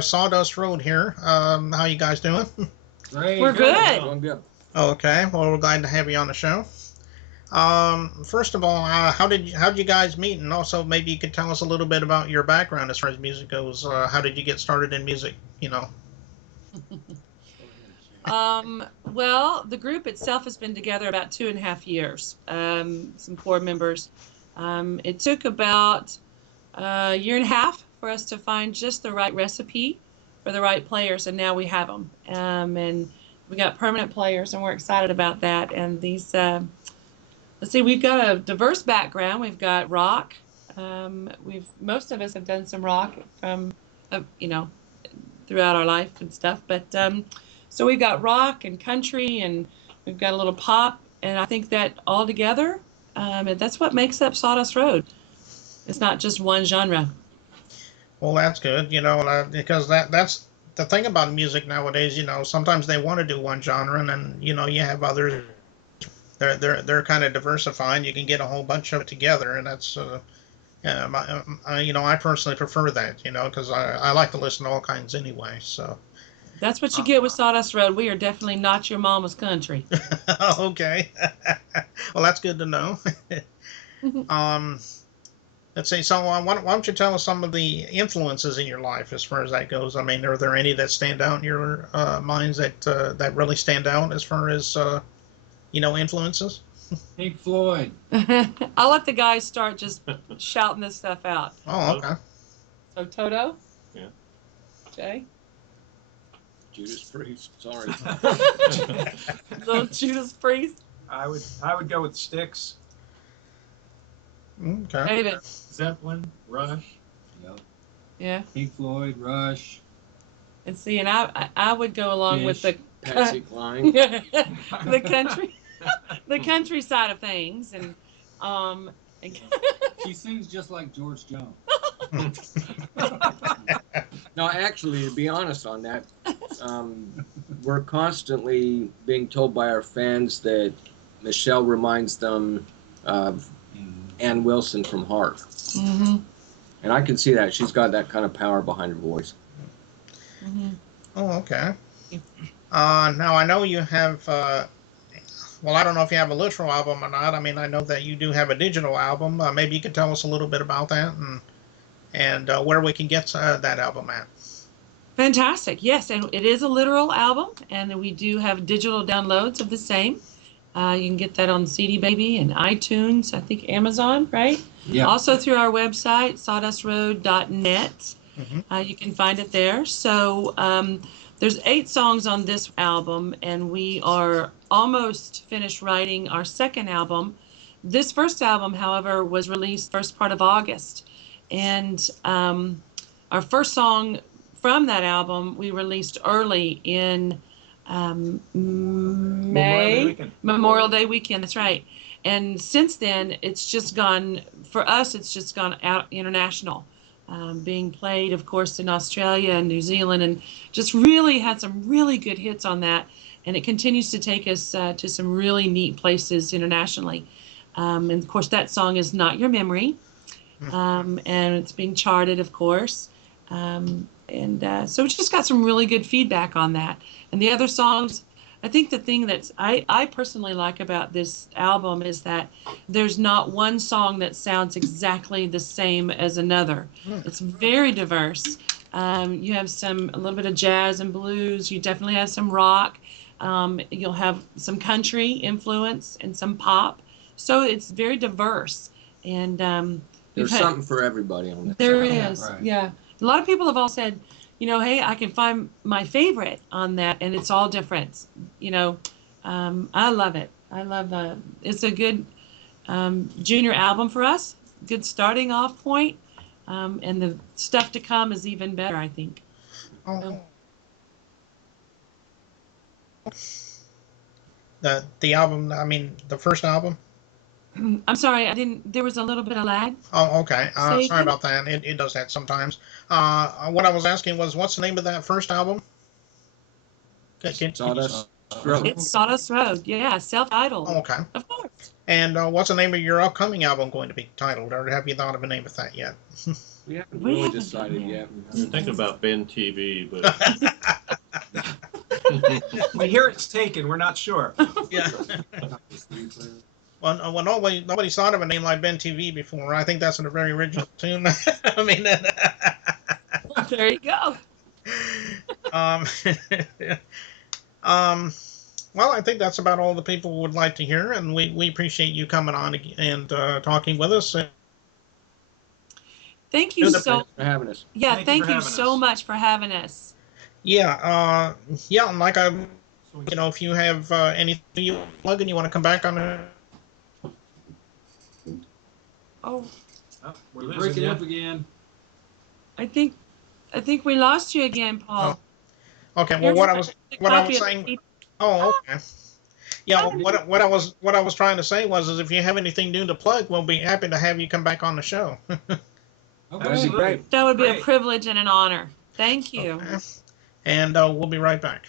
Sawdust Road here. How you guys doing? Great. We're good. Doing good. Okay, well, we're glad to have you on the show. First of all, how did you guys meet, and also maybe you could tell us a little bit about your background as far as music goes. How did you get started in music? Well, the group itself has been together about 2.5 years. Some core members. It took about a year and a half for us to find just the right recipe for the right players, and now we have them. And we got permanent players, and we're excited about that. And these, let's see, we've got a diverse background. We've got rock. Most of us have done some rock from, you know, throughout our life and stuff. But so we've got rock and country, and we've got a little pop, and I think that all together, that's what makes up Sawdust Road. It's not just one genre. Well, that's good, because that's the thing about music nowadays. Sometimes they want to do one genre, and then you have others. They're kind of diversifying. You can get a whole bunch of it together, and that's I personally prefer that, because I like to listen to all kinds anyway. So That's what you get with Sawdust Road. We are definitely not your mama's country. okay, well, that's good to know. um, let's see. So why don't you tell us some of the influences in your life as far as that goes? I mean, are there any that stand out in your minds that really stand out as far as influences? Pink Floyd. I'll let the guys start just shouting this stuff out. Oh, okay. So Toto? Yeah. Jay? Judas Priest. Sorry. Little Judas Priest? I would go with Styx, Okay. David? Zeppelin, Rush. Yep. Yeah. Pink Floyd, Rush. And see, and I would go along with the Patsy Cline. the country, the country side of things, and She sings just like George Jones. No, actually, to be honest on that, we're constantly being told by our fans that Michelle reminds them of Ann Wilson from Heart. mm-hmm, And I can see that. She's got that kind of power behind her voice. mm-hmm. Oh, okay. Now I know you have. Well, I don't know if you have a literal album or not. I mean, I know that you do have a digital album. Maybe you could tell us a little bit about that and where we can get that album at. Fantastic. Yes, and it is a literal album, and we do have digital downloads of the same. You can get that on CD Baby and iTunes, I think Amazon, right? Yeah. Also through our website, sawdustroad.net. Mm-hmm. You can find it there. So there's 8 songs on this album, and we are almost finished writing our second album. This first album, however, was released first part of August. And our first song from that album we released early in May. Memorial Day weekend, that's right. And since then, it's just gone, for us, it's just gone out international. Being played, of course, in Australia and New Zealand, and just really had some really good hits on that. And it continues to take us to some really neat places internationally. And of course, that song is Not Your Memory. And it's being charted, of course. So it's just got some really good feedback on that. And the other songs, I think the thing that I personally like about this album is that there's not one song that sounds exactly the same as another. It's very diverse. You have a little bit of jazz and blues. You definitely have some rock. You'll have some country influence and some pop. So it's very diverse. And There's something for everybody on this. there album. is, Right. yeah. A lot of people have all said, hey, I can find my favorite on that, and it's all different. I love it. I love it's a good junior album for us, good starting off point, and the stuff to come is even better, I think. Oh. The album. I mean, the first album. I'm sorry, I didn't. There was a little bit of lag. Oh, okay. Say Sorry again? about that. It does that sometimes. What I was asking was, what's the name of that first album? Sawdust Road. It's Sawdust Road, yeah, self-titled. Oh, okay. Of course. And what's the name of your upcoming album going to be titled, or have you thought of a name of that yet? We haven't We really haven't decided done yet. Think about Ben TV, but We hear it's taken. We're not sure. Yeah. Well, nobody's thought of a name like Ben TV before. I think that's a very original tune. I mean, There you go. um, um, well, I think that's about all the people would like to hear, and we appreciate you coming on and talking with us. Thank you Thanks so. For having us. Yeah, Thank you thank for you having so us. much for having us. Yeah, and like if you have anything you plug and you want to come back on the. Oh, Oh, we're You're losing breaking you. up again. I think we lost you again, Paul. Okay, well, Here's what a I copy was of saying. the- Oh, okay. Yeah, Hi. what I was trying to say was, is if you have anything new to plug, we'll be happy to have you come back on the show. That'd be Absolutely. great. That would be a Great. privilege and an honor. Thank you. Okay. And we'll be right back.